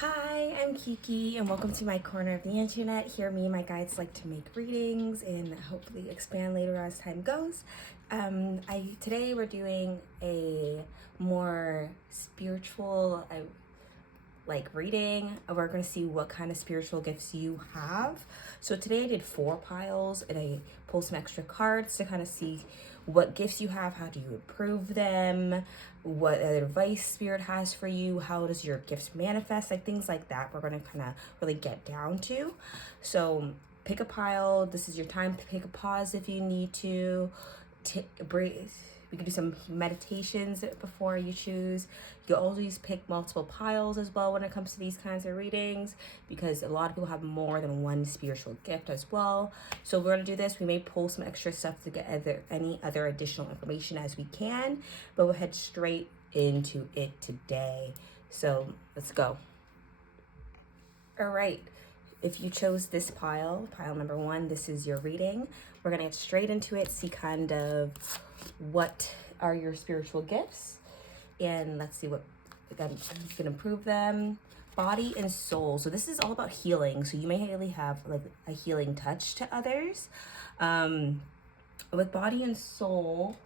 Hi, I'm Kiki, and welcome to my corner of the internet. Here, me and my guides like to make readings and hopefully expand later as time goes. Today we're doing a more spiritual, reading. We're going to see what kind of spiritual gifts you have. So today I did 4 piles and I pulled some extra cards to kind of see what gifts you have, how do you improve them, what advice spirit has for you, how does your gifts manifest, like things like that. We're going to kind of really get down to. So pick a pile. This is your time to take a pause if you need to. Breathe. We can do some meditations before you choose. You can always pick multiple piles as well when it comes to these kinds of readings, because a lot of people have more than one spiritual gift as well. So we're going to do this. We may pull some extra stuff to get any other additional information as we can, but we'll head straight into it today. So let's go. All right. If you chose this pile number 1, this is your reading. We're going to get straight into it, see kind of what are your spiritual gifts, and let's see what can improve them. Body and soul. So this is all about healing. So you may really have like a healing touch to others. With body and soul,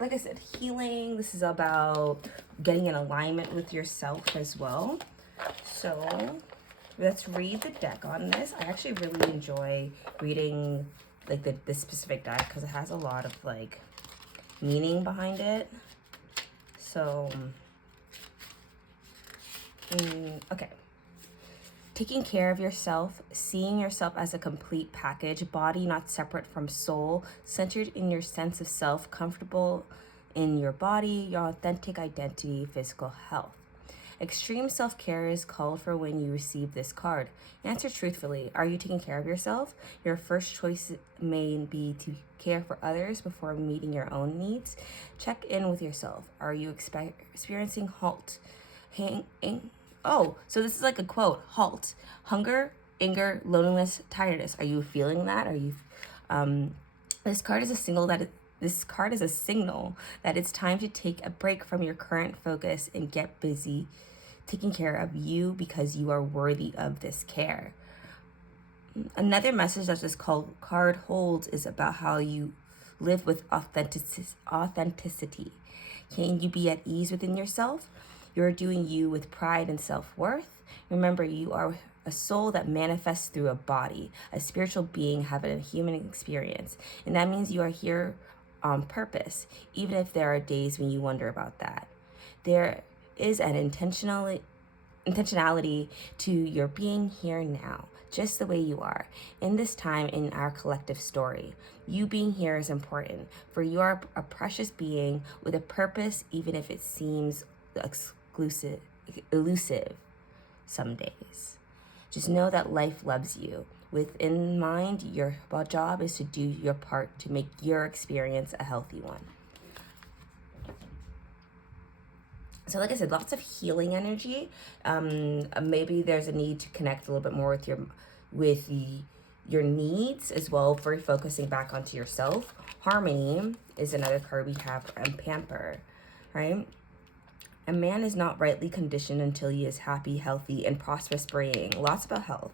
like I said, healing. This is about getting in alignment with yourself as well. So let's read the deck on this. I actually really enjoy reading like this specific deck because it has a lot of like meaning behind it. So, okay. Taking care of yourself, seeing yourself as a complete package, body not separate from soul, centered in your sense of self, comfortable in your body, your authentic identity, physical health. Extreme self-care is called for when you receive this card. Answer truthfully. Are you taking care of yourself? Your first choice may be to care for others before meeting your own needs. Check in with yourself. Are you experiencing halt? So this is like a quote. Halt. Hunger, anger, loneliness, tiredness. Are you feeling that? Are you this card is a signal that it's time to take a break from your current focus and get busy taking care of you because you are worthy of this care. Another message that this card holds is about how you live with authenticity. Can you be at ease within yourself? You're doing you with pride and self-worth. Remember, you are a soul that manifests through a body, a spiritual being having a human experience. And that means you are here on purpose, even if there are days when you wonder about that. There is an intentionality to your being here now, just the way you are, in this time in our collective story. You being here is important, for you are a precious being with a purpose, even if it seems elusive some days. Just know that life loves you. With in mind, your job is to do your part to make your experience a healthy one. So like I said, lots of healing energy. Maybe there's a need to connect a little bit more with your needs as well, for focusing back onto yourself. Harmony is another card we have, and pamper, right? A man is not rightly conditioned until he is happy, healthy, and prosperous being. Lots about health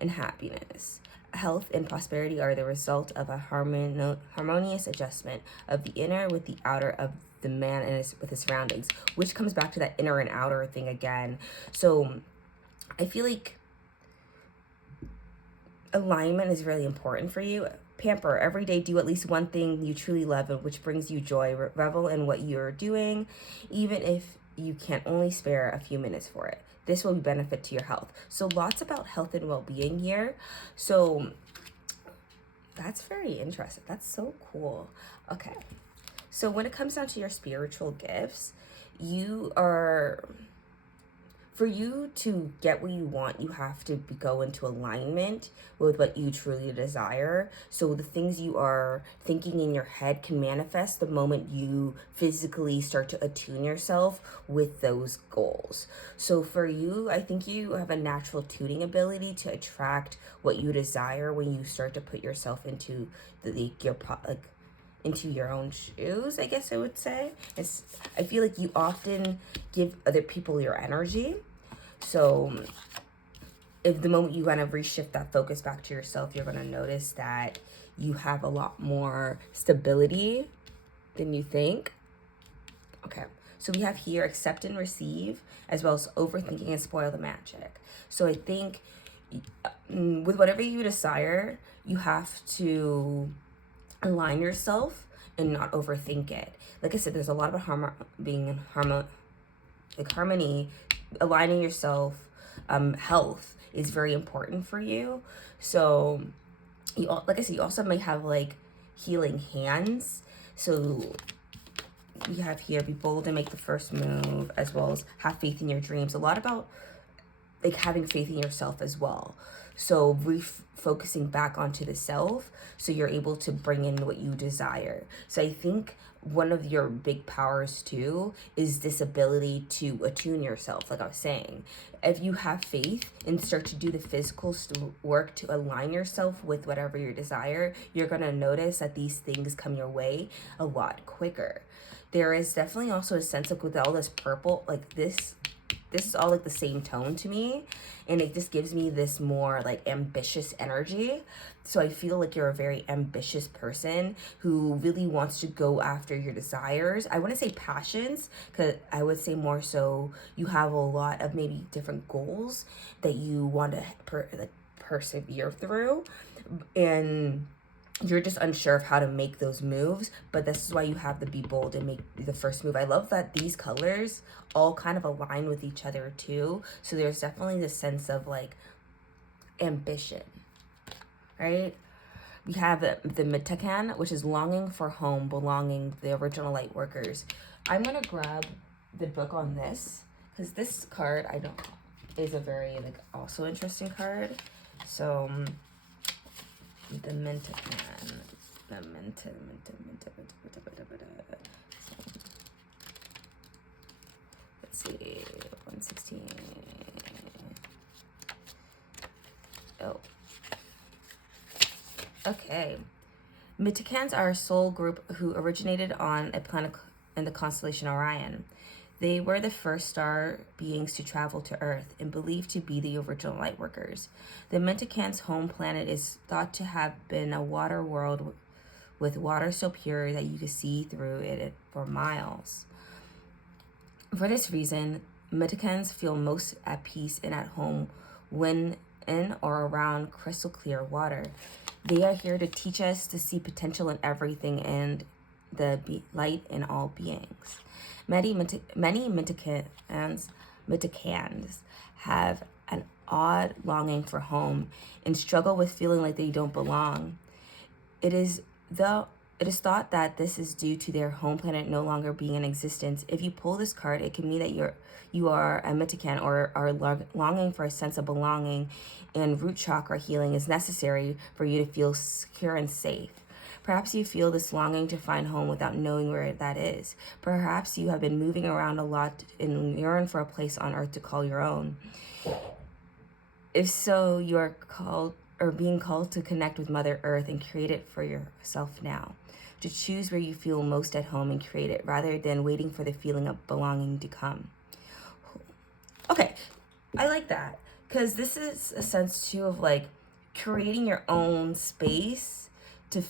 and happiness. Health and prosperity are the result of a harmonious adjustment of the inner with the outer of the man and with his surroundings, which comes back to that inner and outer thing again. So I feel like alignment is really important for you. Pamper. Every day, do at least one thing you truly love and which brings you joy. Revel in what you're doing, even if you can only spare a few minutes for it. This will be benefit to your health. So lots about health and well-being here. So that's very interesting. That's so cool. Okay. So when it comes down to your spiritual gifts, for you to get what you want, you have to go into alignment with what you truly desire. So the things you are thinking in your head can manifest the moment you physically start to attune yourself with those goals. So for you, I think you have a natural tuning ability to attract what you desire when you start to put yourself into into your own shoes, I guess I would say. I feel like you often give other people your energy. So if the moment you kind of reshift that focus back to yourself, you're going to notice that you have a lot more stability than you think. Okay, so we have here accept and receive, as well as overthinking and spoil the magic. So I think with whatever you desire, you have to align yourself and not overthink it. Like I said, there's a lot of harmony, aligning yourself. Health is very important for you. So like I said, you also may have like healing hands. So we have here, be bold and make the first move, as well as have faith in your dreams. A lot about like having faith in yourself as well. So refocusing back onto the self, so you're able to bring in what you desire. So I think one of your big powers too is this ability to attune yourself. Like I was saying, if you have faith and start to do the physical work to align yourself with whatever you desire, you're going to notice that these things come your way a lot quicker. There is definitely also a sense of, with all this purple, like this is all like the same tone to me, and it just gives me this more like ambitious energy. So I feel like you're a very ambitious person who really wants to go after your desires. I wouldn't say passions, because I would say more so you have a lot of maybe different goals that you want to persevere through, and you're just unsure of how to make those moves. But this is why you have to be bold and make the first move. I love that these colors all kind of align with each other too. So there's definitely this sense of like ambition, right? We have the Mitakan, which is longing for home, belonging, the original light workers. I'm going to grab the book on this, because this card is a very like also interesting card. So the Mitakan, let's see, 116. Oh, okay. Mitakans are a soul group who originated on a planet in the constellation Orion. They were the first star beings to travel to Earth and believed to be the original lightworkers. The Mitakans' home planet is thought to have been a water world with water so pure that you could see through it for miles. For this reason, Mitakans feel most at peace and at home when in or around crystal clear water. They are here to teach us to see potential in everything and the light in all beings. Many Mitakans have an odd longing for home and struggle with feeling like they don't belong. It is thought that this is due to their home planet no longer being in existence. If you pull this card, it can mean that you are a Mitakan or are longing for a sense of belonging, and root chakra healing is necessary for you to feel secure and safe. Perhaps you feel this longing to find home without knowing where that is. Perhaps you have been moving around a lot and yearn for a place on Earth to call your own. If so, you are being called to connect with Mother Earth and create it for yourself now. To choose where you feel most at home and create it, rather than waiting for the feeling of belonging to come. Okay, I like that, because this is a sense too of like creating your own space to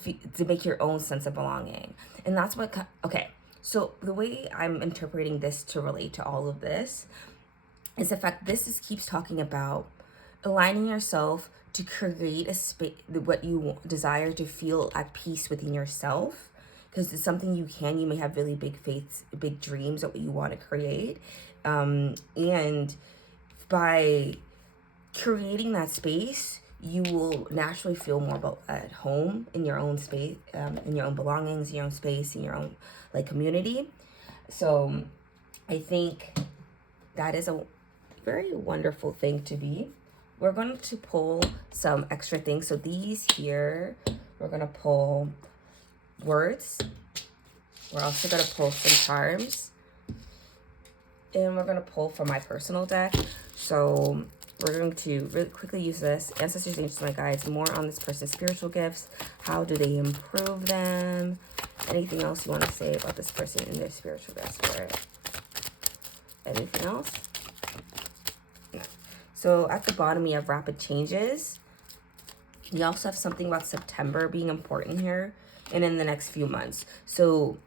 make your own sense of belonging. And that's what, okay, so the way I'm interpreting this to relate to all of this is the fact this keeps talking about aligning yourself to create a space, what you desire to feel at peace within yourself, because it's something you may have really big faiths, big dreams of what you want to create. And by creating that space, you will naturally feel more at home in your own space, in your own belongings, in your own space, in your own like community. So I think that is a very wonderful thing to be. We're going to pull some extra things. So these here, we're going to pull words. We're also going to pull some charms. And we're going to pull from my personal deck. So we're going to really quickly use this. Ancestors, angels, my guides. More on this person's spiritual gifts. How do they improve them? Anything else you want to say about this person in their spiritual guest spirit? Anything else? No. So at the bottom, we have rapid changes. We also have something about September being important here and in the next few months. So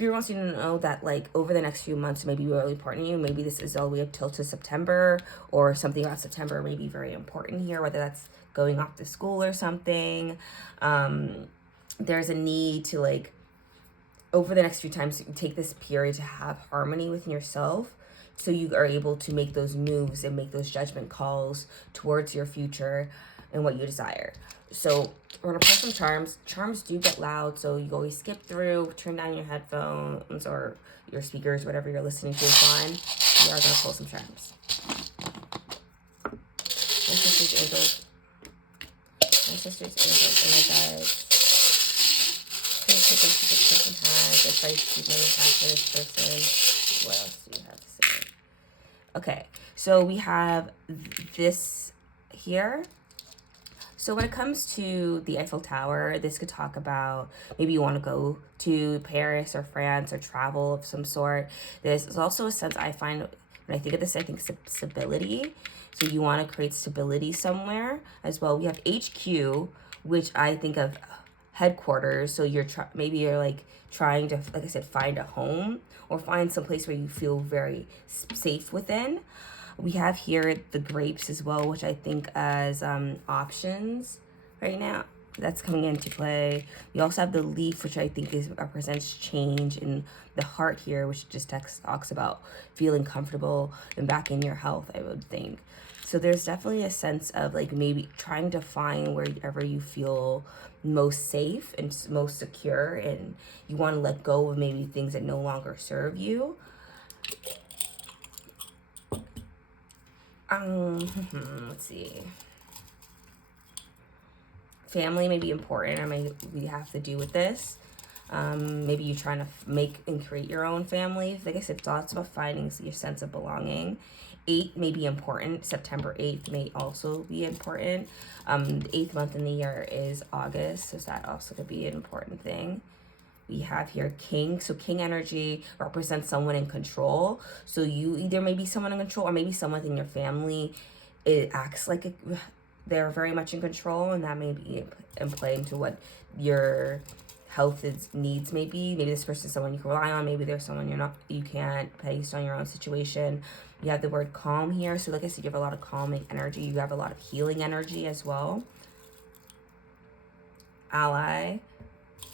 Spirit wants you to know that, like, over the next few months may be really important to you. Maybe this is all the way up till to September, or something about September may be very important here, whether that's going off to school or something. There's a need to, like, over the next few times, take this period to have harmony within yourself, so you are able to make those moves and make those judgment calls towards your future and what you desire. So we're gonna pull some charms. Charms do get loud, so you always skip through, turn down your headphones or your speakers, whatever you're listening to is fine. We are gonna pull some charms. My sisters, angels. My sisters, angels, and my guides. Please take us to this person has, advice you may have for this person. What else do you have to say? Okay, so we have this here. So when it comes to the Eiffel Tower, this could talk about maybe you want to go to Paris or France or travel of some sort. There's also a sense I find, when I think of this, I think stability. So you want to create stability somewhere as well. We have HQ, which I think of headquarters. So maybe you're like trying to, like I said, find a home or find some place where you feel very safe within. We have here the grapes as well, which I think as options right now. That's coming into play. We also have the leaf, which I think represents change, and the heart here, which just talks about feeling comfortable and back in your health, I would think. So there's definitely a sense of, like, maybe trying to find wherever you feel most safe and most secure, and you want to let go of maybe things that no longer serve you. Let's see. Family may be important, or maybe we have to do with this. Maybe you're trying to make and create your own family. Like I said, thoughts about finding your sense of belonging. 8 may be important. September 8th may also be important. The 8th month in the year is August, so that also could be an important thing. We have here King. So King energy represents someone in control. So you either may be someone in control, or maybe someone in your family, it acts like they're very much in control, and that may be in play into what your health needs may be. Maybe this person is someone you can rely on. Maybe there's someone you can't, based on your own situation. You have the word calm here. So like I said, you have a lot of calming energy. You have a lot of healing energy as well. Ally.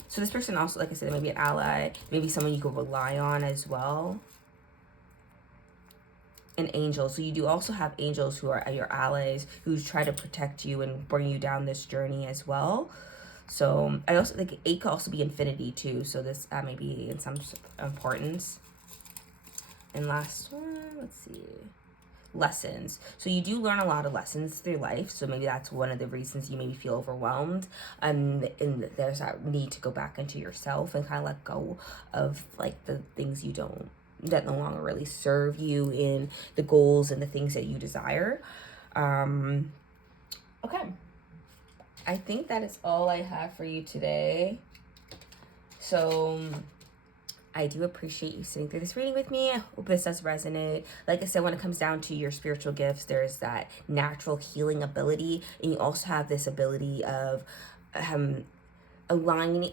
So this person also, like I said, maybe an ally, maybe someone you could rely on as well. And angels. So you do also have angels who are your allies, who try to protect you and bring you down this journey as well. So I also think 8 could also be infinity too. So this may be in some importance. And last one, let's see. Lessons. So you do learn a lot of lessons through life, so maybe that's one of the reasons you maybe feel overwhelmed, and there's that need to go back into yourself and kind of let go of, like, the things that no longer really serve you in the goals and the things that you desire. Okay, I think that is all I have for you today. So I do appreciate you sitting through this reading with me. I hope this does resonate. Like I said, when it comes down to your spiritual gifts, there's that natural healing ability, and you also have this ability of aligning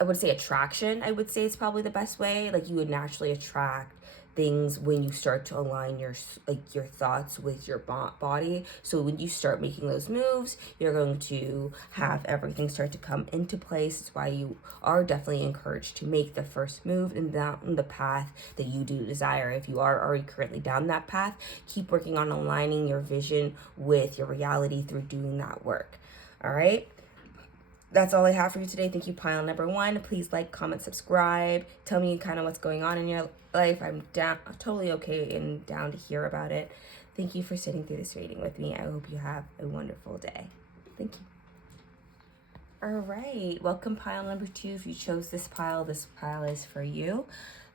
I would say attraction. I would say it's probably the best way. Like, you would naturally attract things when you start to align your thoughts with your body. So when you start making those moves, you're going to have everything start to come into place. It's why you are definitely encouraged to make the first move in down the path that you do desire. If you are already currently down that path, keep working on aligning your vision with your reality through doing that work. All right. That's all I have for you today. Thank you, pile number 1. Please like, comment, subscribe. Tell me kind of what's going on in your life. I'm totally okay and down to hear about it. Thank you for sitting through this reading with me. I hope you have a wonderful day. Thank you. All right. Welcome, pile number 2. If you chose this pile is for you.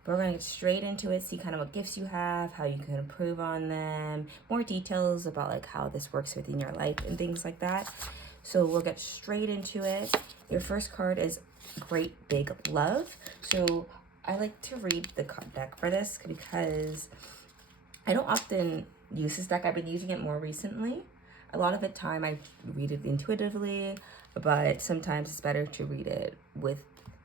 But we're going to get straight into it, see kind of what gifts you have, how you can improve on them, more details about, like, how this works within your life and things like that. So we'll get straight into it. Your first card is Great Big Love. So I like to read the deck for this because I don't often use this deck. I've been using it more recently. A lot of the time I read it intuitively, but sometimes it's better to read it with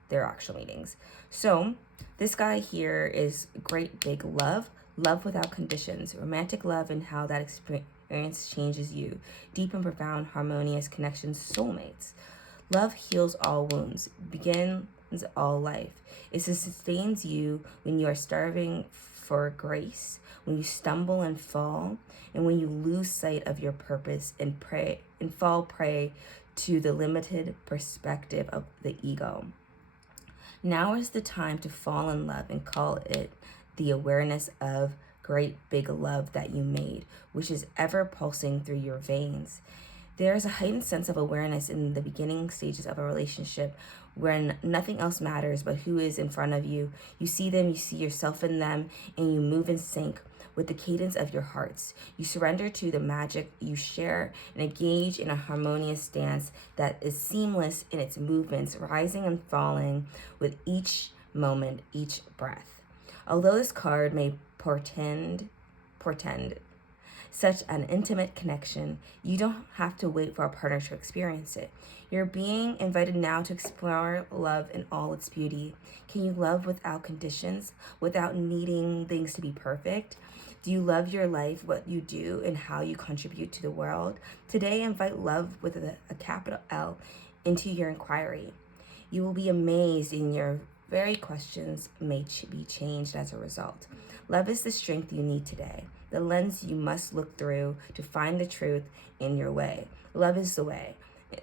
their actual meanings. So this guy here is Great Big Love. Love without conditions. Romantic love and how that experience changes you. Deep and profound, harmonious connections, soulmates. Love heals all wounds, begins all life. It sustains you when you are starving for grace, when you stumble and fall, and when you lose sight of your purpose and fall prey to the limited perspective of the ego. Now is the time to fall in love and call it the awareness of great big love that you made, which is ever pulsing through your veins. There is a heightened sense of awareness in the beginning stages of a relationship when nothing else matters but who is in front of you. You see them, you see yourself in them, and you move in sync with the cadence of your hearts. You surrender to the magic you share and engage in a harmonious dance that is seamless in its movements, rising and falling with each moment, each breath. Although this card may portend such an intimate connection, you don't have to wait for a partner to experience it. You're being invited now to explore love in all its beauty. Can you love without conditions, without needing things to be perfect? Do you love your life, what you do, and how you contribute to the world? Today, invite love with a capital L into your inquiry. You will be amazed, and your very questions may be changed as a result. Love is the strength you need today, the lens you must look through to find the truth in your way. Love is the way,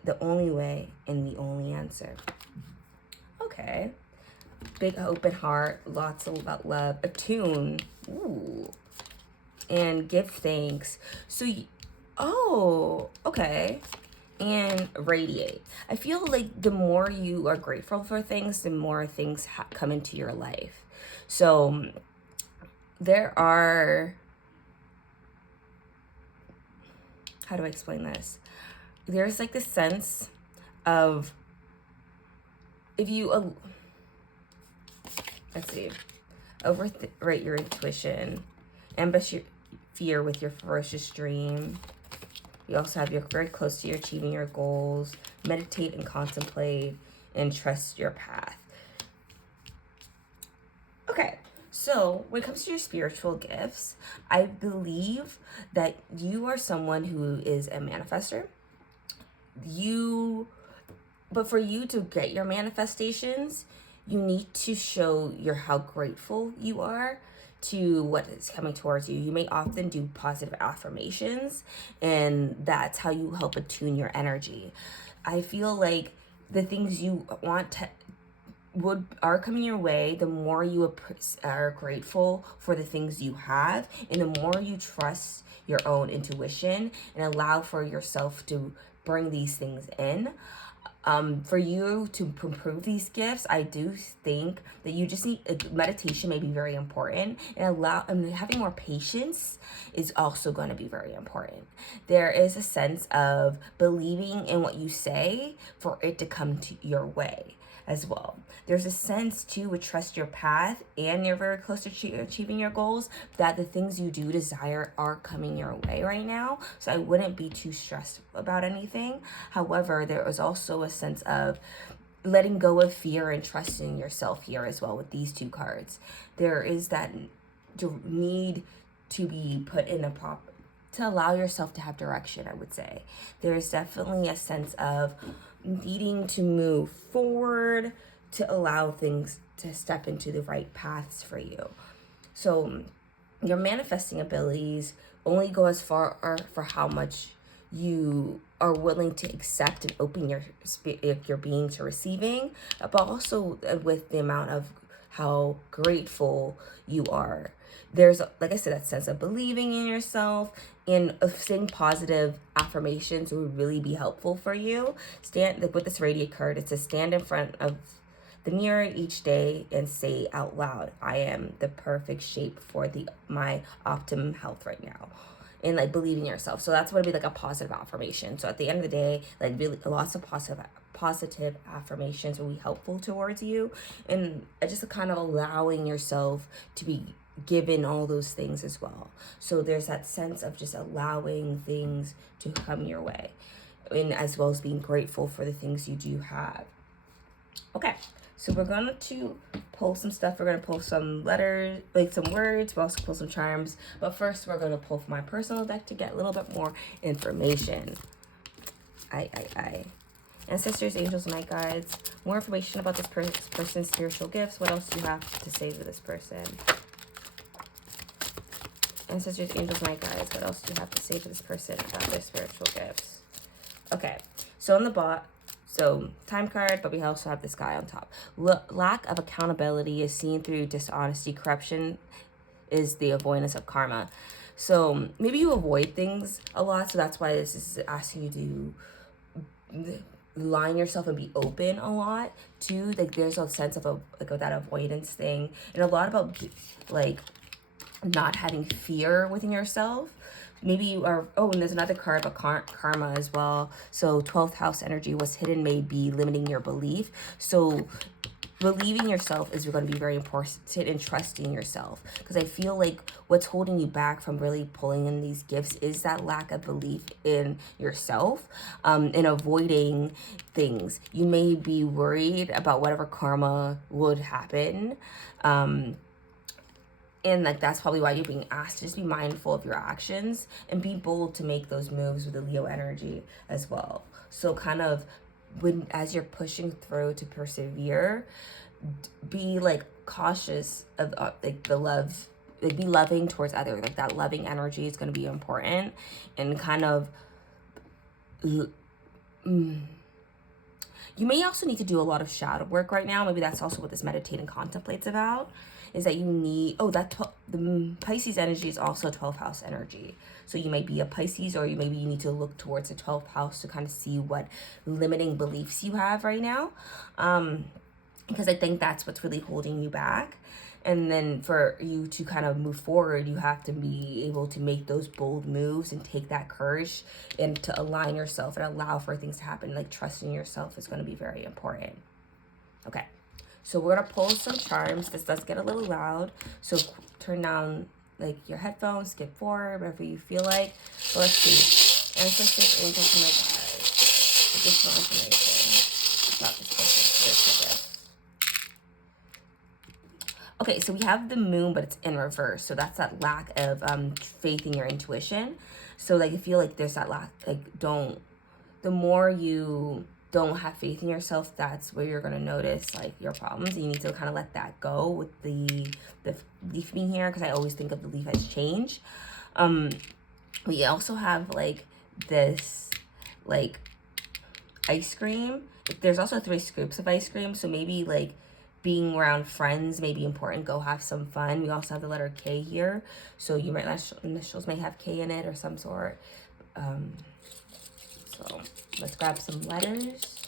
the only way, and the only answer. Okay. Big open heart, lots about love, attune, ooh, and give thanks. So, okay. And radiate. I feel like the more you are grateful for things, the more things come into your life. So there are, how do I explain this? There's like this sense of, if you, overrate your intuition, ambush your fear with your ferocious dream. You also have, you're very close to your achieving your goals, meditate and contemplate, and trust your path. Okay, so when it comes to your spiritual gifts, I believe that you are someone who is a manifester. But for you to get your manifestations, you need to show how grateful you are to what is coming towards you. You may often do positive affirmations, and that's how you help attune your energy. I feel like the things you want are coming your way, the more you are grateful for the things you have, and the more you trust your own intuition and allow for yourself to bring these things in. For you to improve these gifts, I do think that you just need meditation may be very important, and having more patience is also going to be very important. There is a sense of believing in what you say for it to come to your way as well. There's a sense too with trust your path, and you're very close to achieving your goals, that the things you do desire are coming your way right now. So I wouldn't be too stressed about anything. However, there is also a sense of letting go of fear and trusting yourself here as well with these two cards. There is that need to be put in to allow yourself to have direction, I would say. There's definitely a sense of needing to move forward to allow things to step into the right paths for you. So your manifesting abilities only go as far for how much you are willing to accept and open your being to receiving, but also with the amount of how grateful you are. There's, like I said, that sense of believing in yourself, and saying positive affirmations would really be helpful for you. With this radiate card, it says stand in front of the mirror each day and say out loud, I am the perfect shape for my optimum health right now. and like believe in yourself. So that's what would be like a positive affirmation. So at the end of the day, like really lots of positive affirmations will be helpful towards you, and just kind of allowing yourself to be given all those things as well. So there's that sense of just allowing things to come your way, and as well as being grateful for the things you do have. Okay, so we're going to pull some stuff. We're going to pull some letters, like some words. We'll also pull some charms. But first, we're going to pull from my personal deck to get a little bit more information. Ancestors, angels, night guides. More information about this person's spiritual gifts. What else do you have to say to this person? Ancestors, angels, night guides. What else do you have to say to this person about their spiritual gifts? Okay, so on the bot, so time card, but we also have this guy on top. Lack of accountability is seen through dishonesty. Corruption is the avoidance of karma. So maybe you avoid things a lot, so that's why this is asking you to line yourself and be open a lot too. Like there's a sense of that avoidance thing, and a lot about like not having fear within yourself. Maybe you are, and there's another card about karma as well. So 12th house energy, what's hidden may be limiting your belief. So believing yourself is going to be very important, and trusting yourself. Because I feel like what's holding you back from really pulling in these gifts is that lack of belief in yourself, and avoiding things. You may be worried about whatever karma would happen. And like that's probably why you're being asked to just be mindful of your actions and be bold to make those moves with the Leo energy as well. So kind of as you're pushing through to persevere, be like cautious of like the love, like be loving towards others. Like that loving energy is going to be important, and kind of you may also need to do a lot of shadow work right now. Maybe that's also what this meditate and contemplate's about. Is that you need, the Pisces energy is also a 12th house energy. So you might be a Pisces, or maybe you need to look towards the 12th house to kind of see what limiting beliefs you have right now. Because I think that's what's really holding you back. And then for you to kind of move forward, you have to be able to make those bold moves and take that courage and to align yourself and allow for things to happen. Like trusting yourself is going to be very important. Okay. So we're going to pull some charms. This does get a little loud. So turn down like your headphones, skip forward, whatever you feel like. But let's see. Ancestors, angels, and my guides. Additional information about this person's spiritual gift. Okay, so we have the moon, but it's in reverse. So that's that lack of faith in your intuition. So like I feel like there's that lack, like the more you don't have faith in yourself, that's where you're going to notice like your problems. And you need to kind of let that go with the leaf being here, because I always think of the leaf as change. We also have like this like ice cream. There's also 3 scoops of ice cream, so maybe like being around friends may be important. Go have some fun. We also have the letter K here, so you might initials may have K in it or some sort. So let's grab some letters.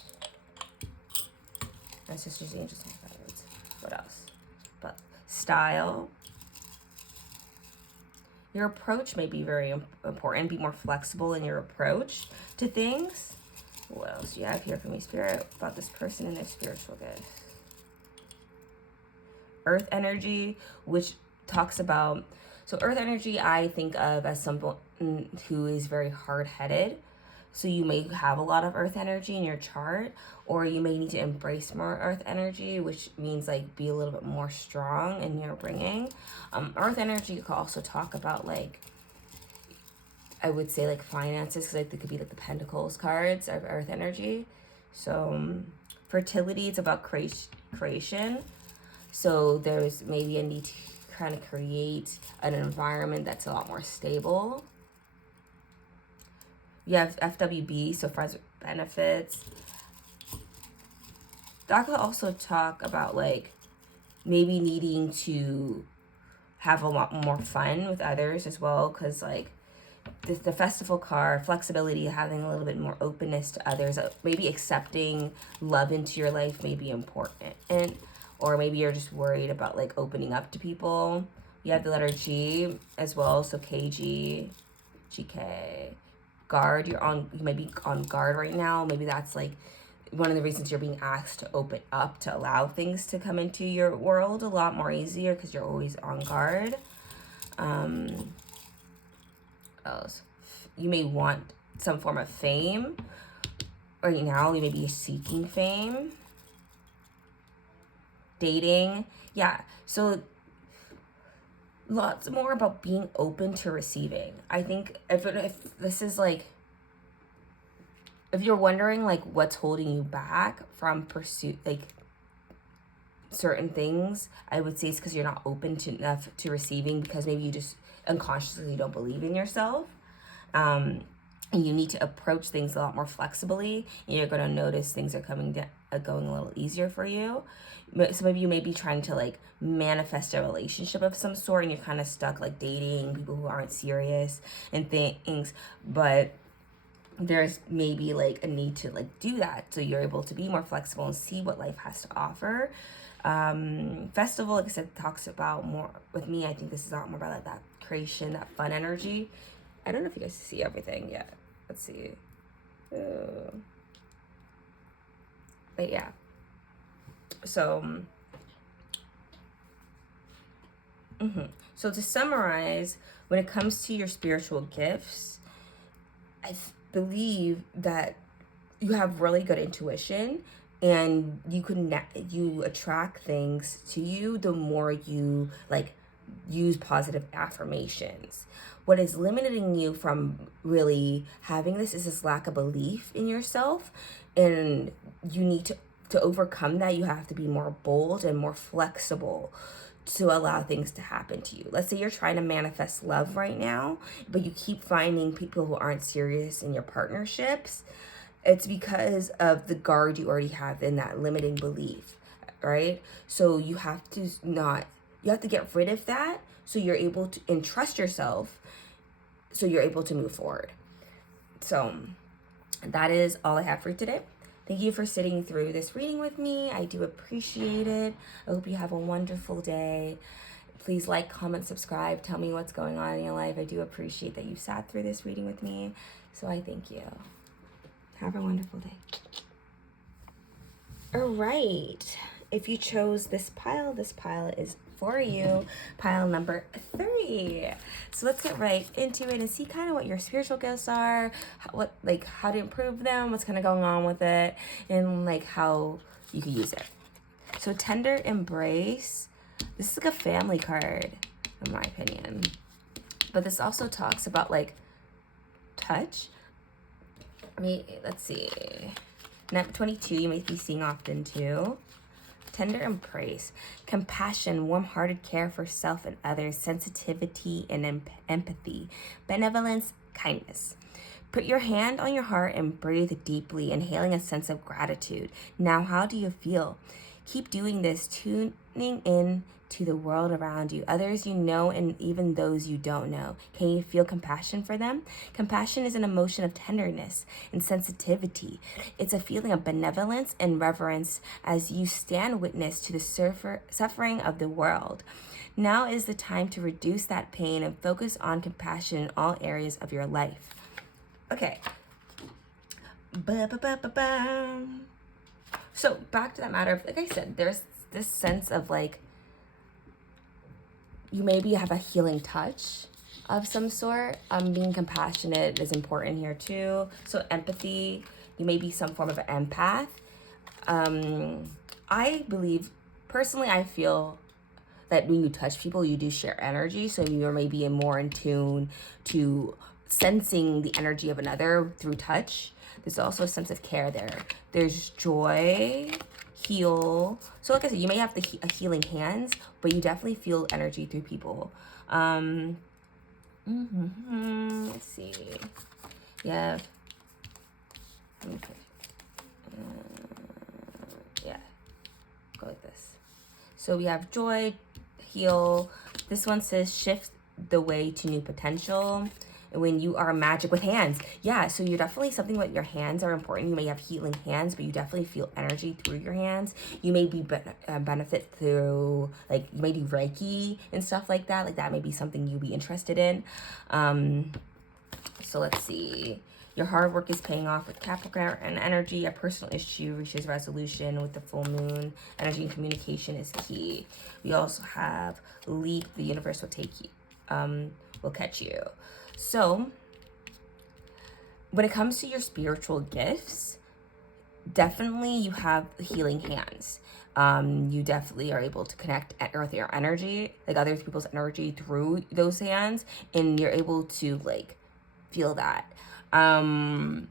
Ancestors, angels, and guides. What else? But style. Your approach may be very important. Be more flexible in your approach to things. What else do you have here for me, Spirit, about this person and their spiritual gifts? Earth energy, which talks about, so earth energy I think of as someone who is very hard-headed. So you may have a lot of earth energy in your chart, or you may need to embrace more earth energy, which means like be a little bit more strong in your bringing. Earth energy could also talk about like, I would say like finances, because I think it could be like the Pentacles cards of earth energy. So fertility, it's about creation. So there's maybe a need to kind of create an environment that's a lot more stable. You have FWB, so friends with benefits. That could also talk about like maybe needing to have a lot more fun with others as well, because like the festival card, flexibility, having a little bit more openness to others, maybe accepting love into your life may be important. Or maybe you're just worried about like opening up to people. You have the letter G as well, so KG. GK. Guard, you may be on guard right now. Maybe that's like one of the reasons you're being asked to open up, to allow things to come into your world a lot more easier, because you're always on guard. What else? You may want some form of fame. Right now, you may be seeking fame. Dating. Yeah, so lots more about being open to receiving. I think if this is like, if you're wondering like what's holding you back from pursuit, like certain things, I would say it's because you're not open to enough to receiving, because maybe you just unconsciously don't believe in yourself. And you need to approach things a lot more flexibly, and you're going to notice things are going a little easier for you. Some of you may be trying to like manifest a relationship of some sort, and you're kind of stuck like dating people who aren't serious and things, but there's maybe like a need to like do that so you're able to be more flexible and see what life has to offer. Festival, like I said, talks about more with me. I think this is a lot more about like that creation, that fun energy. I don't know if you guys see everything yet. Let's see. But yeah. So, so to summarize, when it comes to your spiritual gifts, I believe that you have really good intuition, and you attract things to you the more you like use positive affirmations. What is limiting you from really having this is this lack of belief in yourself, and you need to overcome that. You have to be more bold and more flexible to allow things to happen to you. Let's say you're trying to manifest love right now, but you keep finding people who aren't serious in your partnerships. It's because of the guard you already have in that limiting belief, right? So you have to get rid of that so you're able to entrust yourself, so you're able to move forward. So that is all I have for you today. Thank you for sitting through this reading with me. I do appreciate it. I hope you have a wonderful day. Please like, comment, subscribe. Tell me what's going on in your life. I do appreciate that you sat through this reading with me. So I thank you. Have a wonderful day. All right. If you chose this pile is for you, pile number 3. So let's get right into it and see kind of what your spiritual gifts are, how to improve them, what's kind of going on with it, and like how you can use it. So tender embrace. This is like a family card, in my opinion. But this also talks about like touch. Let's see. Number 22, you might be seeing often too. Tender embrace, compassion, warm-hearted care for self and others, sensitivity and empathy, benevolence, kindness. Put your hand on your heart and breathe deeply, inhaling a sense of gratitude. Now, how do you feel? Keep doing this, tuning in to the world around you, others you know and even those you don't know. Can you feel compassion for them? Compassion is an emotion of tenderness and sensitivity. It's a feeling of benevolence and reverence as you stand witness to the suffering of the world. Now is the time to reduce that pain and focus on compassion in all areas of your life. Okay. So back to that matter of, like I said, there's this sense of like, you maybe have a healing touch of some sort. Being compassionate is important here too. So empathy, you may be some form of an empath. I believe, personally, I feel that when you touch people, you do share energy. So you're maybe more in tune to sensing the energy of another through touch. There's also a sense of care there. There's joy, heal. So like I said, you may have a healing hands, but you definitely feel energy through people. Let's see. Yeah. Okay. Yeah. Go like this. So we have joy, heal. This one says shift the way to new potential. When you are magic with hands. Yeah, so you're definitely something with your hands are important. You may have healing hands, but you definitely feel energy through your hands. You may be benefit through, like, you may do Reiki and stuff like that. Like, that may be something you'd be interested in. So let's see. Your hard work is paying off with Capricorn and energy. A personal issue reaches resolution with the full moon. Energy and communication is key. We also have leap. The universe will take you, will catch you. So when it comes to your spiritual gifts, definitely you have healing hands. You definitely are able to connect with your energy, like other people's energy through those hands, and you're able to like feel that. When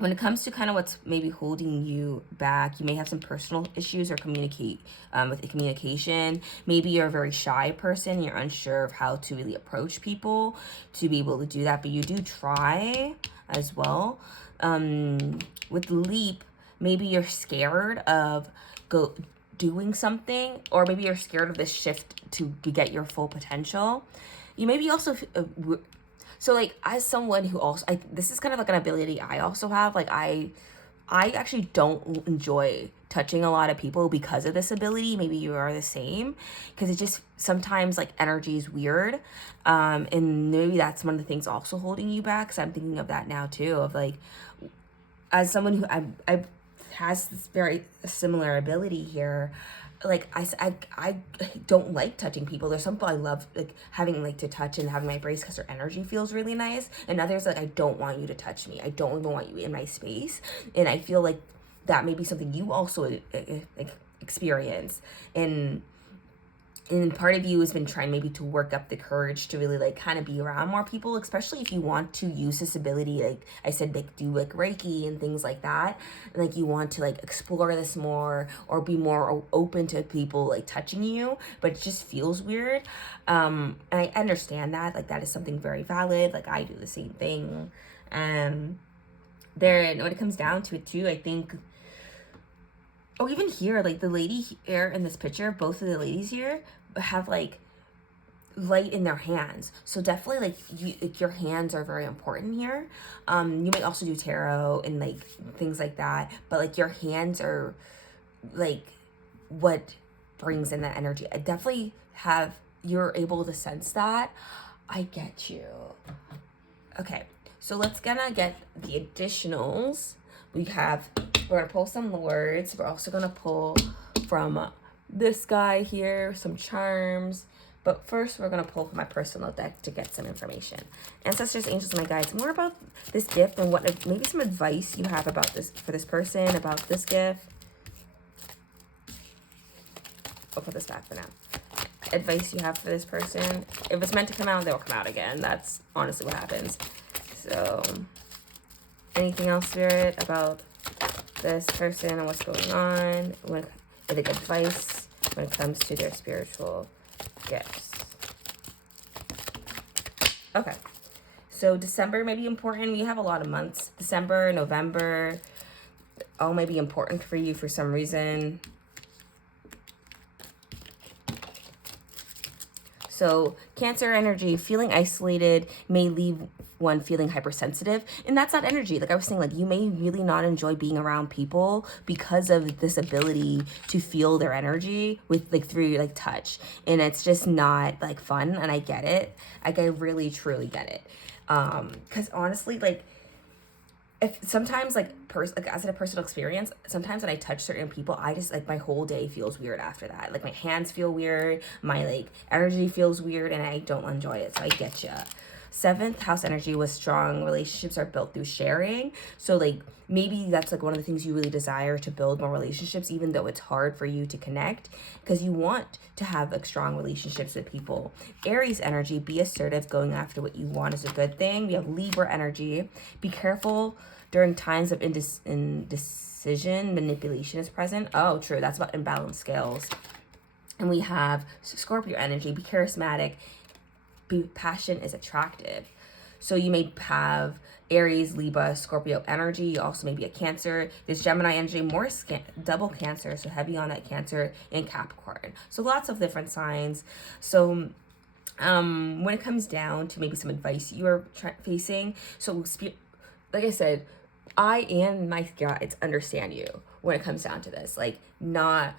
it comes to kind of what's maybe holding you back, you may have some personal issues or with communication. Maybe you're a very shy person. You're unsure of how to really approach people to be able to do that, but you do try as well. With leap, maybe you're scared of doing something, or maybe you're scared of this shift to get your full potential. You maybe also so like as someone who also this is kind of like an ability I also have. Like I actually don't enjoy touching a lot of people because of this ability. Maybe you are the same, because it just sometimes like energy is weird, and maybe that's one of the things also holding you back. Because I'm thinking of that now too, of like as someone who I has this very similar ability here. Like I don't like touching people. There's some people I love like having like to touch and having my embrace because their energy feels really nice, and others like I don't want you to touch me. I don't even want you in my space, and I feel like that may be something you also experience. And part of you has been trying maybe to work up the courage to really like kind of be around more people, especially if you want to use this ability, like I said, like do like Reiki and things like that. And like you want to like explore this more or be more open to people like touching you, but it just feels weird. And I understand that, like that is something very valid. Like I do the same thing. There, when it comes down to it too, I think, oh, even here, like the lady here in this picture, both of the ladies here have like light in their hands. So definitely like your hands are very important here. You might also do tarot and like things like that, but like your hands are like what brings in that energy. I definitely have, you're able to sense that. I get you. Okay, so let's gonna get the additionals. We're gonna pull some words. We're also gonna pull from this guy here some charms, but first we're gonna pull from my personal deck to get some information. Ancestors, angels, and my guides, more about this gift and what maybe some advice you have about this for this person, about this gift. I'll put this back for now. Advice you have for this person. If it's meant to come out, they'll come out again. That's honestly what happens. So anything else, Spirit, about this person and what's going on? With advice when it comes to their spiritual gifts. Okay. So December may be important. We have a lot of months. December, November, all may be important for you for some reason. So Cancer energy, feeling isolated may leave one feeling hypersensitive, and that's not energy. Like I was saying, like you may really not enjoy being around people because of this ability to feel their energy with like through like touch, and it's just not like fun. And I get it. Like I really truly get it. Because honestly, like if sometimes like as a personal experience, sometimes when I touch certain people, I just like my whole day feels weird after that. Like my hands feel weird, my like energy feels weird, and I don't enjoy it. So I get you. 7th house energy was strong. Relationships are built through sharing. So like maybe that's like one of the things you really desire, to build more relationships, even though it's hard for you to connect, because you want to have like strong relationships with people. Aries energy, be assertive. Going after what you want is a good thing. We have Libra energy. Be careful during times of indecision. Manipulation is present. Oh, true. That's about imbalanced scales. And we have Scorpio energy. Be charismatic. Passion is attractive. So you may have Aries, Libra, Scorpio energy. You also may be a Cancer. There's Gemini energy, more double Cancer, so heavy on that Cancer, and Capricorn. So lots of different signs. So when it comes down to maybe some advice you are facing, so like I said, I and my guides understand you when it comes down to this. Like not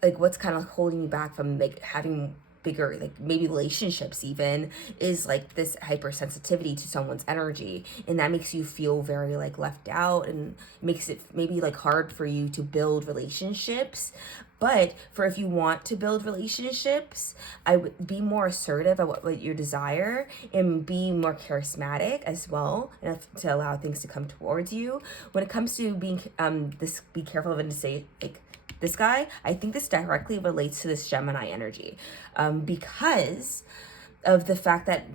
like what's kind of holding you back from like having bigger, like maybe relationships even, is like this hypersensitivity to someone's energy, and that makes you feel very like left out, and makes it maybe like hard for you to build relationships. But for if you want to build relationships, I would be more assertive about what you desire, and be more charismatic as well, enough to allow things to come towards you. When it comes to being this, be careful of it to say like this guy. I think this directly relates to this Gemini energy, because of the fact that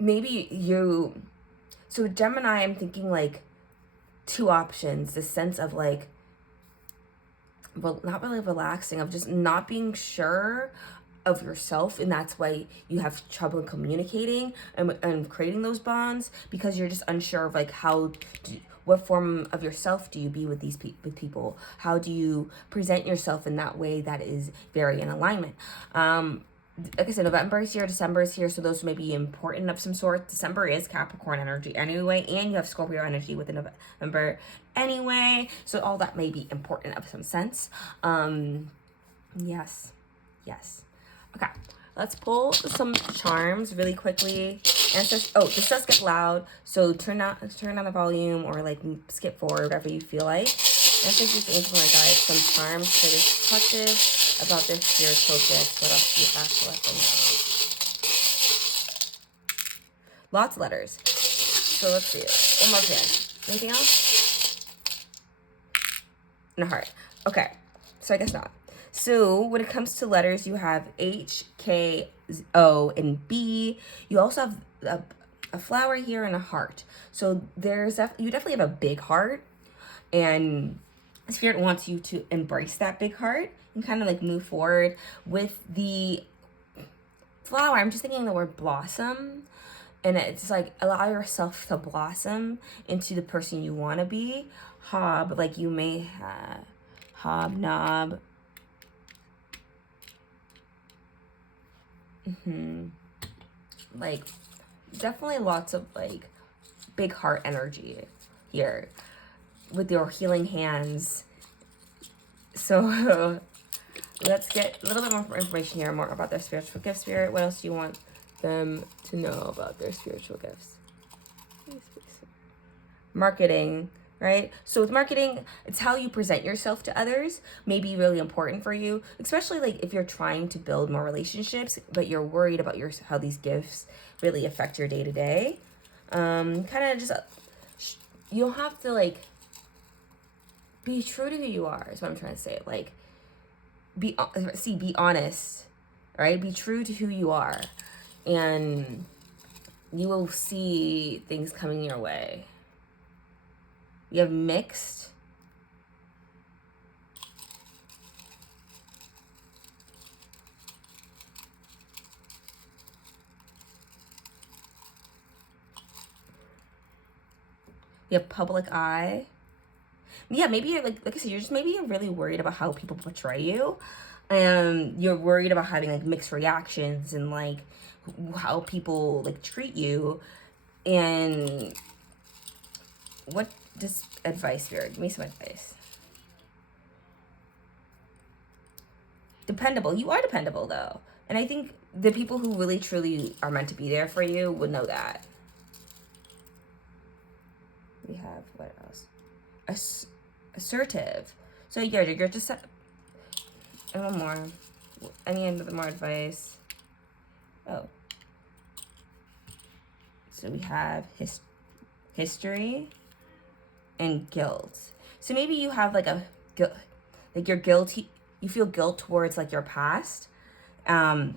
maybe you. So Gemini, I'm thinking like two options. The sense of like, well, not really relaxing, of just not being sure of yourself, and that's why you have trouble communicating and creating those bonds, because you're just unsure of like what form of yourself do you be with these with people? How do you present yourself in that way that is very in alignment? Like I said, November is here, December is here, so those may be important of some sort. December is Capricorn energy anyway, and you have Scorpio energy within November anyway, so all that may be important of some sense. Yes. Okay, let's pull some charms really quickly. And it says, oh, this does get loud, so turn down the volume, or like skip forward, whatever you feel like. And it says these angels and guides, some charms for this collective about their spiritual gifts. What else do you have to let them know? Lots of letters. So let's see. One more here. Anything else? And a heart. Okay. So I guess not. So when it comes to letters, you have H, K, O, and B. You also have a flower here and a heart. So you definitely have a big heart, and Spirit wants you to embrace that big heart and kind of like move forward. With the flower, I'm just thinking the word blossom, and it's like allow yourself to blossom into the person you want to be. Hob, like you may have hobnob. Like definitely lots of like big heart energy here with your healing hands. So let's get a little bit more information here, more about their spiritual gift. Spirit, what else do you want them to know about their spiritual gifts? Marketing, right? So with marketing, it's how you present yourself to others may be really important for you, especially like if you're trying to build more relationships, but you're worried about how these gifts really affect your day-to-day. Kind of just, you don't have to like be true to who you are, is what I'm trying to say. Like, be honest, right? Be true to who you are, and you will see things coming your way. You have mixed. You have public eye. Yeah, maybe you're like I said, you're really worried about how people portray you. And you're worried about having like mixed reactions and like how people like treat you. And what does advice here? Give me some advice. Dependable. You are dependable though. And I think the people who really truly are meant to be there for you would know that. We have what else? Assertive. So you're just and one more. Any more advice? Oh. So we have history and guilt. So maybe you have like a guilt, like you're guilty. You feel guilt towards like your past, and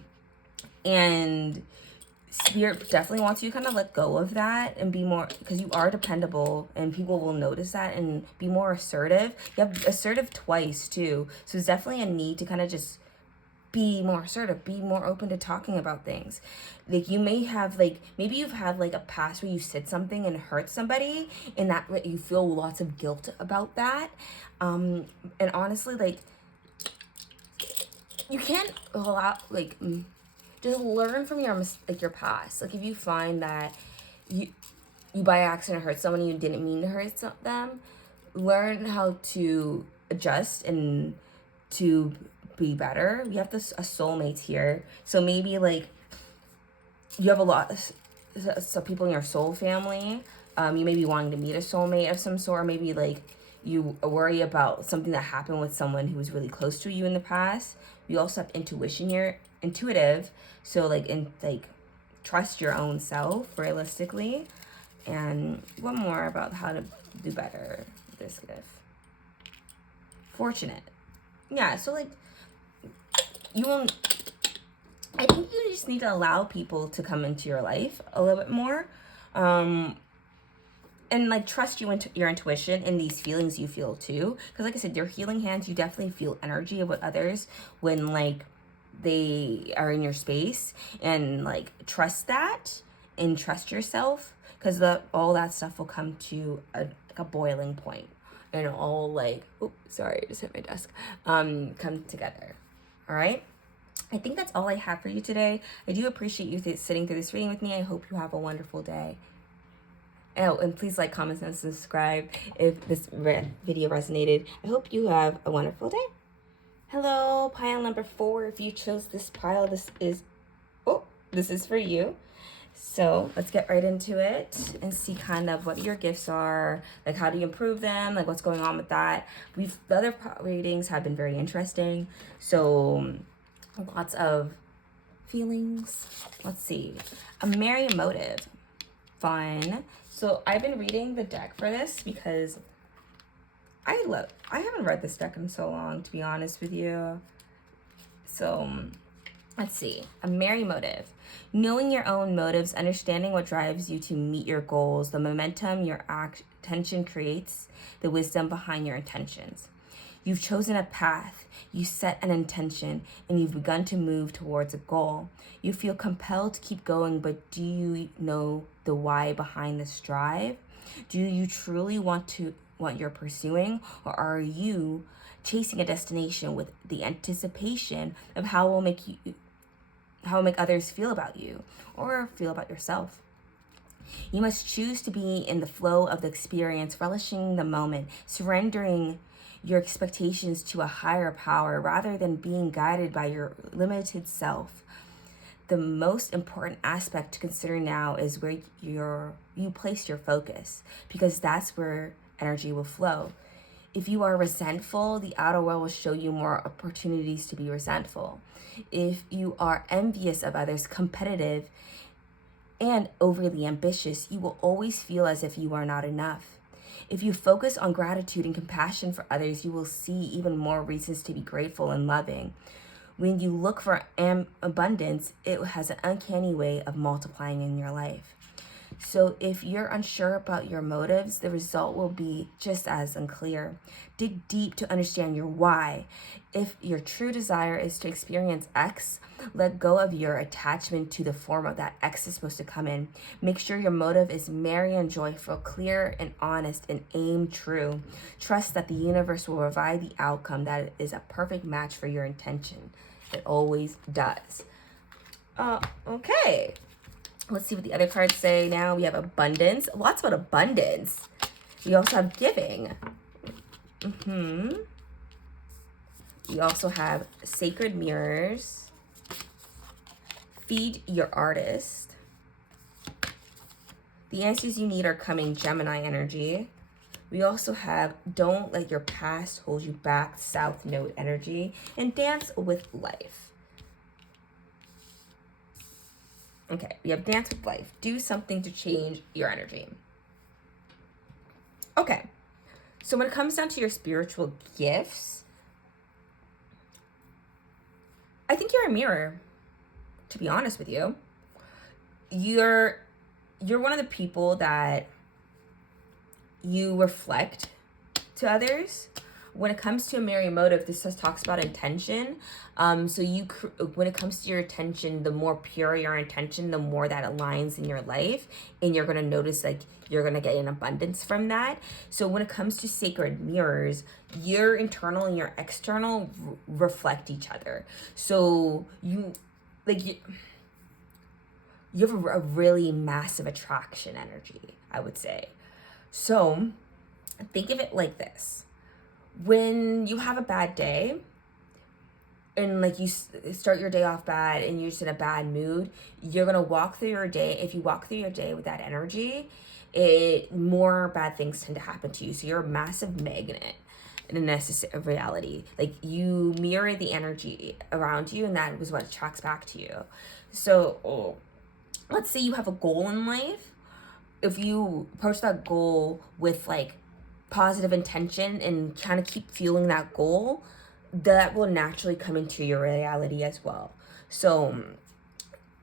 Spirit definitely wants you to kind of let go of that and be more, because you are dependable and people will notice that, and be more assertive. You have assertive twice too. So there's definitely a need to kind of just be more assertive, be more open to talking about things. Like you may have like, maybe you've had like a past where you said something and hurt somebody, and that you feel lots of guilt about that. And honestly, like you can't allow like, just learn from your past. Like if you find that you by accident hurt someone and you didn't mean to hurt them, learn how to adjust and to be better. We have this a soulmate here. So maybe like you have a lot some people in your soul family. You may be wanting to meet a soulmate of some sort, or maybe like you worry about something that happened with someone who was really close to you in the past. We also have intuition here, intuitive. So like trust your own self realistically. And one more about how to do better with this gift. Fortunate. Yeah, so like you won't, I think you just need to allow people to come into your life a little bit more. And like trust your intuition and these feelings you feel too. Because like I said, your healing hands, you definitely feel energy about others when like they are in your space, and like trust that and trust yourself, because all that stuff will come to a boiling point and all like, oh, sorry, I just hit my desk, come together. All right. I think that's all I have for you today. I do appreciate you sitting through this reading with me. I hope you have a wonderful day. Oh, and please like, comment, and subscribe if this video resonated. I hope you have a wonderful day. Hello, pile number 4. If you chose this pile, this is for you. So let's get right into it and see kind of what your gifts are, like how do you improve them, like what's going on with that. The other readings have been very interesting, so lots of feelings. Let's see. A merry motive. Fun. So I've been reading the deck for this because I haven't read this deck in so long, to be honest with you. So let's see. A merry motive. Knowing your own motives, understanding what drives you to meet your goals, the momentum your attention creates, the wisdom behind your intentions. You've chosen a path, you set an intention, and you've begun to move towards a goal. You feel compelled to keep going, but do you know the why behind this drive? Do you truly want what you're pursuing, or are you chasing a destination with the anticipation of how it will make others feel about you or feel about yourself? You must choose to be in the flow of the experience, relishing the moment, surrendering your expectations to a higher power rather than being guided by your limited self. The most important aspect to consider now is where you place your focus, because that's where energy will flow. If you are resentful, the outer world will show you more opportunities to be resentful. If you are envious of others, competitive, and overly ambitious, you will always feel as if you are not enough. If you focus on gratitude and compassion for others, you will see even more reasons to be grateful and loving. When you look for abundance, it has an uncanny way of multiplying in your life. So if you're unsure about your motives, the result will be just as unclear. Dig deep to understand your why. If your true desire is to experience X, let go of your attachment to the form of that X is supposed to come in. Make sure your motive is merry and joyful, clear and honest, and aim true. Trust that the universe will provide the outcome that is a perfect match for your intention. It always does. Okay. Let's see what the other cards say now. We have abundance. Lots about abundance. We also have giving. We also have sacred mirrors. Feed your artist. The answers you need are coming, Gemini energy. We also have don't let your past hold you back, South Node energy. And dance with life. Okay, we have dance with life. Do something to change your energy. Okay, so when it comes down to your spiritual gifts, I think you're a mirror, to be honest with you. You're one of the people that you reflect to others. When it comes to a merry motive, this just talks about intention. So when it comes to your intention, the more pure your intention, the more that aligns in your life, and you're gonna notice like you're gonna get an abundance from that. So when it comes to sacred mirrors, your internal and your external reflect each other. So you have a really massive attraction energy, I would say. So think of it like this. When you have a bad day, and like you start your day off bad and you're just in a bad mood, you're gonna walk through your day. If you walk through your day with that energy, more bad things tend to happen to you. So you're a massive magnet in a reality. Like, you mirror the energy around you, and that was what attracts back to you. So let's say you have a goal in life. If you approach that goal with like positive intention and kind of keep fueling that goal, that will naturally come into your reality as well. So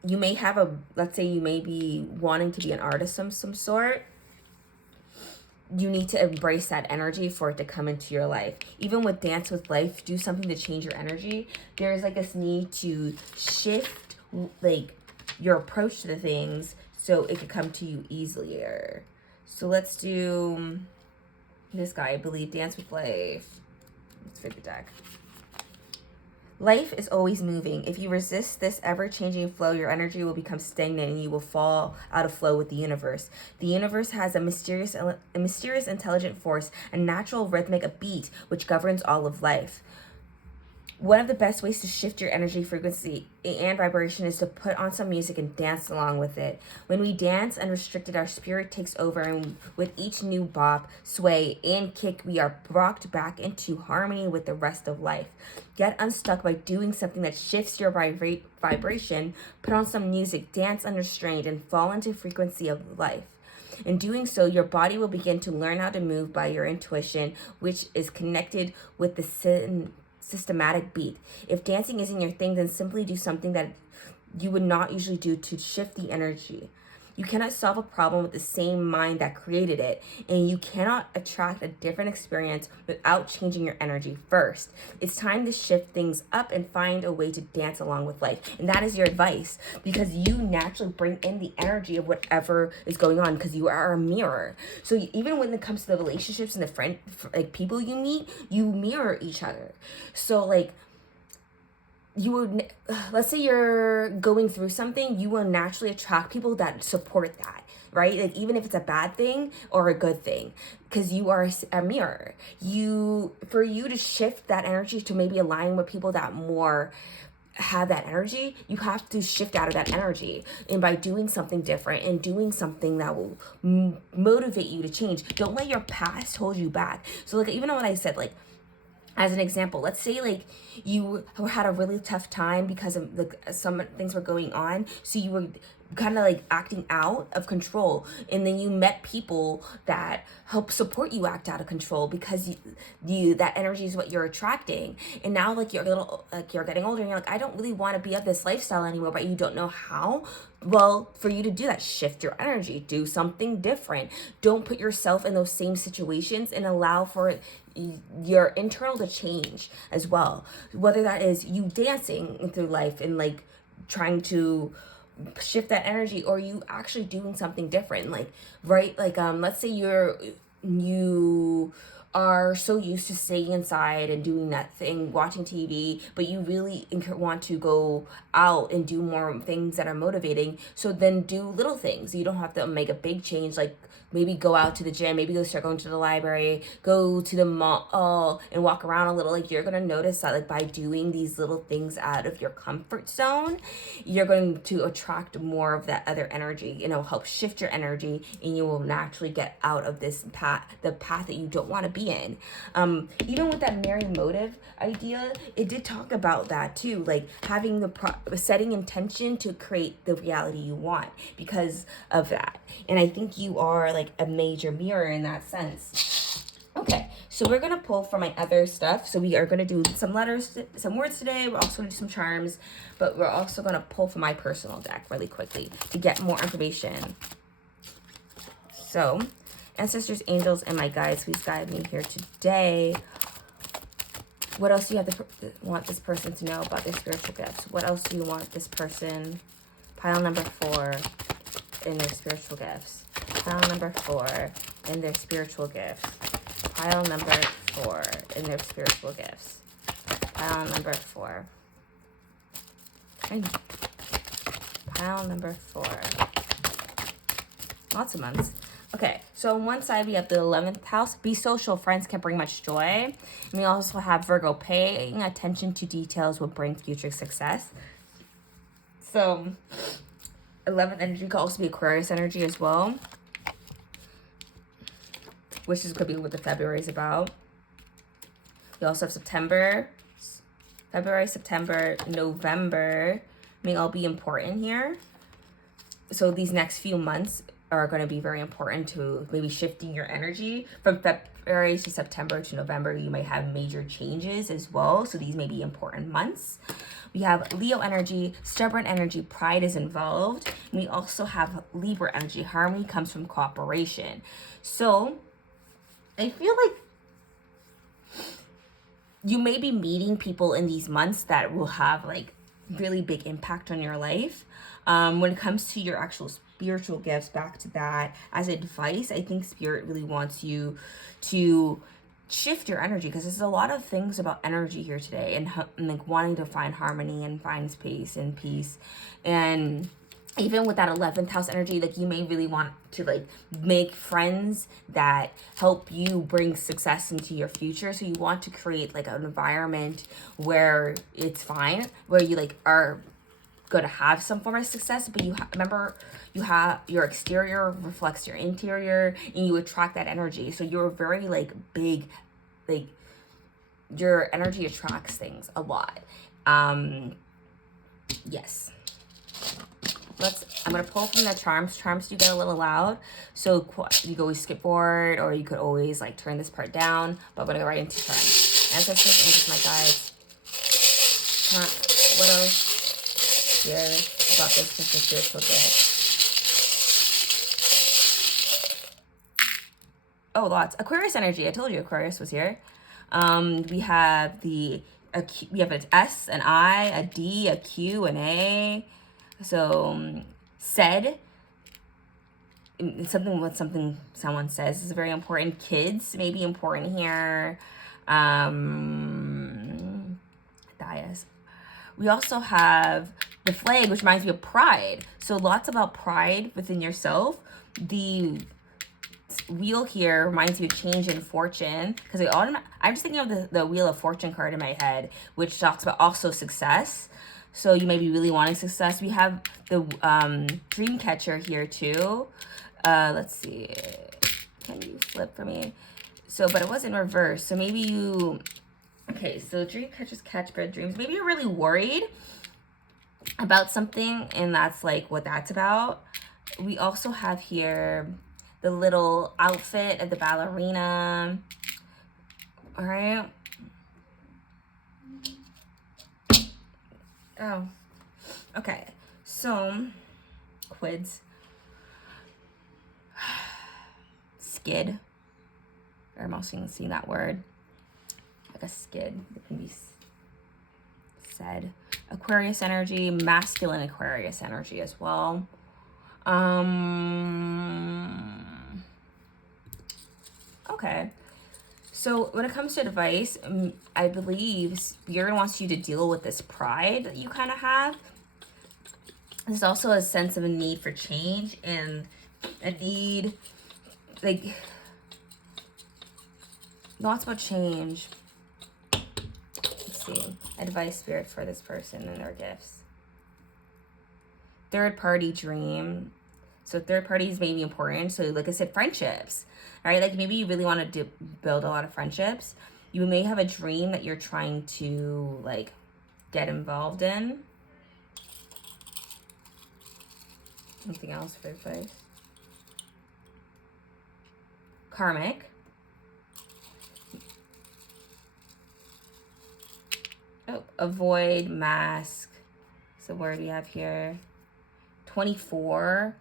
you may have let's say you may be wanting to be an artist of some sort. You need to embrace that energy for it to come into your life. Even with Dance with Life, do something to change your energy. There's like this need to shift like your approach to the things so it could come to you easier. So let's do this guy, I believe, Dance with Life. Let's fit the deck. Life is always moving. If you resist this ever-changing flow, your energy will become stagnant and you will fall out of flow with the universe. The universe has a mysterious intelligent force, a natural rhythmic beat which governs all of life. One of the best ways to shift your energy frequency and vibration is to put on some music and dance along with it. When we dance unrestricted, our spirit takes over, and with each new bop, sway, and kick, we are rocked back into harmony with the rest of life. Get unstuck by doing something that shifts your vibration. Put on some music, dance unrestrained, and fall into frequency of life. In doing so, your body will begin to learn how to move by your intuition, which is connected with the systematic beat. If dancing isn't your thing, then simply do something that you would not usually do to shift the energy. You cannot solve a problem with the same mind that created it, and you cannot attract a different experience without changing your energy first. It's time to shift things up and find a way to dance along with life. And that is your advice, because you naturally bring in the energy of whatever is going on, because you are a mirror. So even when it comes to the relationships and the people you meet, you mirror each other. So like, you would, let's say you're going through something, you will naturally attract people that support that, right? Like, even if it's a bad thing or a good thing, because you are a mirror. For you to shift that energy to maybe align with people that more have that energy, you have to shift out of that energy. And by doing something different and doing something that will motivate you to change, don't let your past hold you back. So like, even though what I said, like, as an example, let's say like you had a really tough time because of like some things were going on, so you were kind of like acting out of control, and then you met people that help support you act out of control, because you that energy is what you're attracting. And now like you're getting older and you're like, I don't really want to be of this lifestyle anymore, but you don't know how. Well, for you to do that, shift your energy, do something different. Don't put yourself in those same situations, and allow for your internal to change as well. Whether that is you dancing through life and like trying to shift that energy, or you actually doing something different, like, right? Like, let's say you are so used to staying inside and doing that thing, watching TV, but you really want to go out and do more things that are motivating. So then do little things. You don't have to make a big change, like maybe go out to the gym, maybe start going to the library, go to the mall and walk around a little. Like, you're going to notice that like by doing these little things out of your comfort zone, you're going to attract more of that other energy, help shift your energy, and you will naturally get out of the path that you don't want to be in. Even with that Mary motive idea, it did talk about that too, like having setting intention to create the reality you want because of that. And I think you are like a major mirror in that sense. Okay, so we're gonna pull from my other stuff. So we are gonna do some letters, some words today. We're also gonna do some charms, but we're also gonna pull from my personal deck really quickly to get more information. So, ancestors, angels, and my guides, please guide me here today. What else do you want this person to know about their spiritual gifts? What else do you want this person? Pile number 4 in their spiritual gifts. Pile number 4 in their spiritual gifts. Pile number 4 in their spiritual gifts. Pile number 4. I know. Pile number 4. Lots of months. Okay, so on one side we have the 11th house. Be social, friends can bring much joy. And we also have Virgo, paying attention to details will bring future success. So 11th energy could also be Aquarius energy as well, which could be what the February is about. You also have September, February, September, November may all be important here. So these next few months are going to be very important to maybe shifting your energy from February to September to November. You might have major changes as well. So these may be important months. We have Leo energy, stubborn energy, pride is involved. And we also have Libra energy, harmony comes from cooperation. So I feel like you may be meeting people in these months that will have like really big impact on your life. When it comes to your actual spiritual gifts, back to that as advice, I think Spirit really wants you to shift your energy, because there's a lot of things about energy here today, and like wanting to find harmony and find space and peace. And even with that 11th house energy, like you may really want to like make friends that help you bring success into your future. So you want to create like an environment where it's fine, where you like are going to have some form of success, but remember you have your exterior reflects your interior, and you attract that energy. So you're very like big, like your energy attracts things a lot. Yes. I'm going to pull from the charms. Charms do get a little loud, so you could always skip forward, or you could always like turn this part down, but I'm going to go right into charms. Ancestors, angels, my guides. What else here about this spiritual gift? Oh, lots. Aquarius energy. I told you Aquarius was here. We have we have an S, an I, a D, a Q, an A. So said, something someone says is very important. Kids may be important here. Dias. We also have the flag, which reminds me of pride. So lots about pride within yourself. The wheel here reminds me of change in fortune, because I'm just thinking of the Wheel of Fortune card in my head, which talks about also success. So you may be really wanting success. We have the dream catcher here too. Let's see. Can you flip for me? So, but it was in reverse. So maybe you... Okay, so dream catchers catch bad dreams. Maybe you're really worried about something, and that's like what that's about. We also have here the little outfit of the ballerina. All right. Oh, okay. So, quids. Skid. I'm also seeing that word. Like a skid. It can be said. Aquarius energy, masculine Aquarius energy as well. Okay. So when it comes to advice, I believe Spirit wants you to deal with this pride that you kind of have. There's also a sense of a need for change and a need, like, lots about change. Let's see. Advice, Spirit, for this person and their gifts. Third party dream. So third parties may be important. So like I said, friendships, right? Like maybe you really want to build a lot of friendships. You may have a dream that you're trying to like get involved in. Anything else for advice? Karmic. Oh, avoid, mask. So what do we have here? 24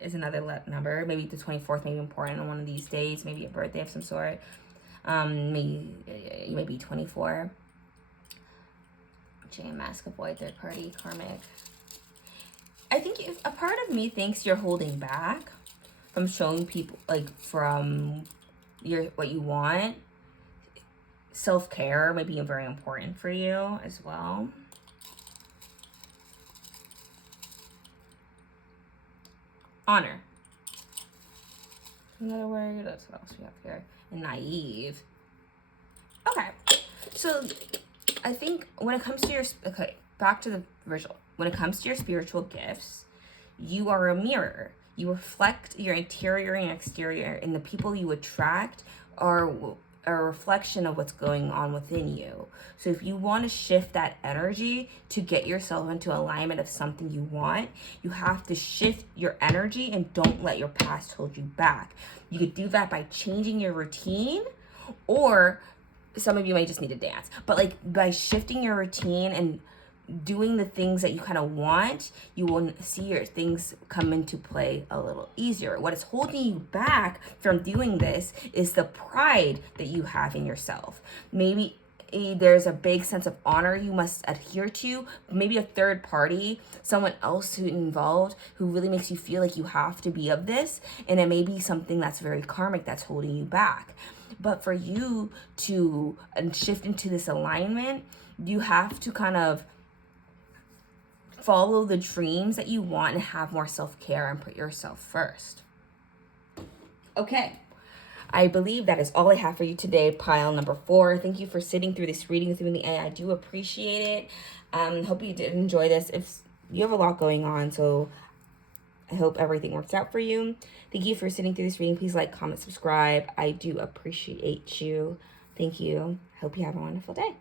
is another number. Maybe the 24th may be important on one of these days. Maybe a birthday of some sort. Maybe you may be 24. Jane, mask, avoid, third party, karmic. I think if a part of me thinks you're holding back from showing people, like, from what you want. Self-care may be very important for you as well. Honor. Another word. That's what else we have here. And naive. Okay. So I think when it comes to your, okay, back to the original. When it comes to your spiritual gifts, you are a mirror. You reflect your interior and exterior, and the people you attract are a reflection of what's going on within you. So if you want to shift that energy to get yourself into alignment of something you want, you have to shift your energy and don't let your past hold you back. You could do that by changing your routine, or some of you may just need to dance, but like by shifting your routine and doing the things that you kind of want, you will see your things come into play a little easier. What is holding you back from doing this is the pride that you have in yourself. Maybe there's a big sense of honor you must adhere to, maybe a third party, someone else who involved who really makes you feel like you have to be of this, and it may be something that's very karmic that's holding you back. But for you to shift into this alignment, you have to kind of follow the dreams that you want and have more self-care and put yourself first. Okay. I believe that is all I have for you today, pile number 4. Thank you for sitting through this reading with me. I do appreciate it. Hope you did enjoy this. If you have a lot going on, so I hope everything works out for you. Thank you for sitting through this reading. Please like, comment, subscribe. I do appreciate you. Thank you. Hope you have a wonderful day.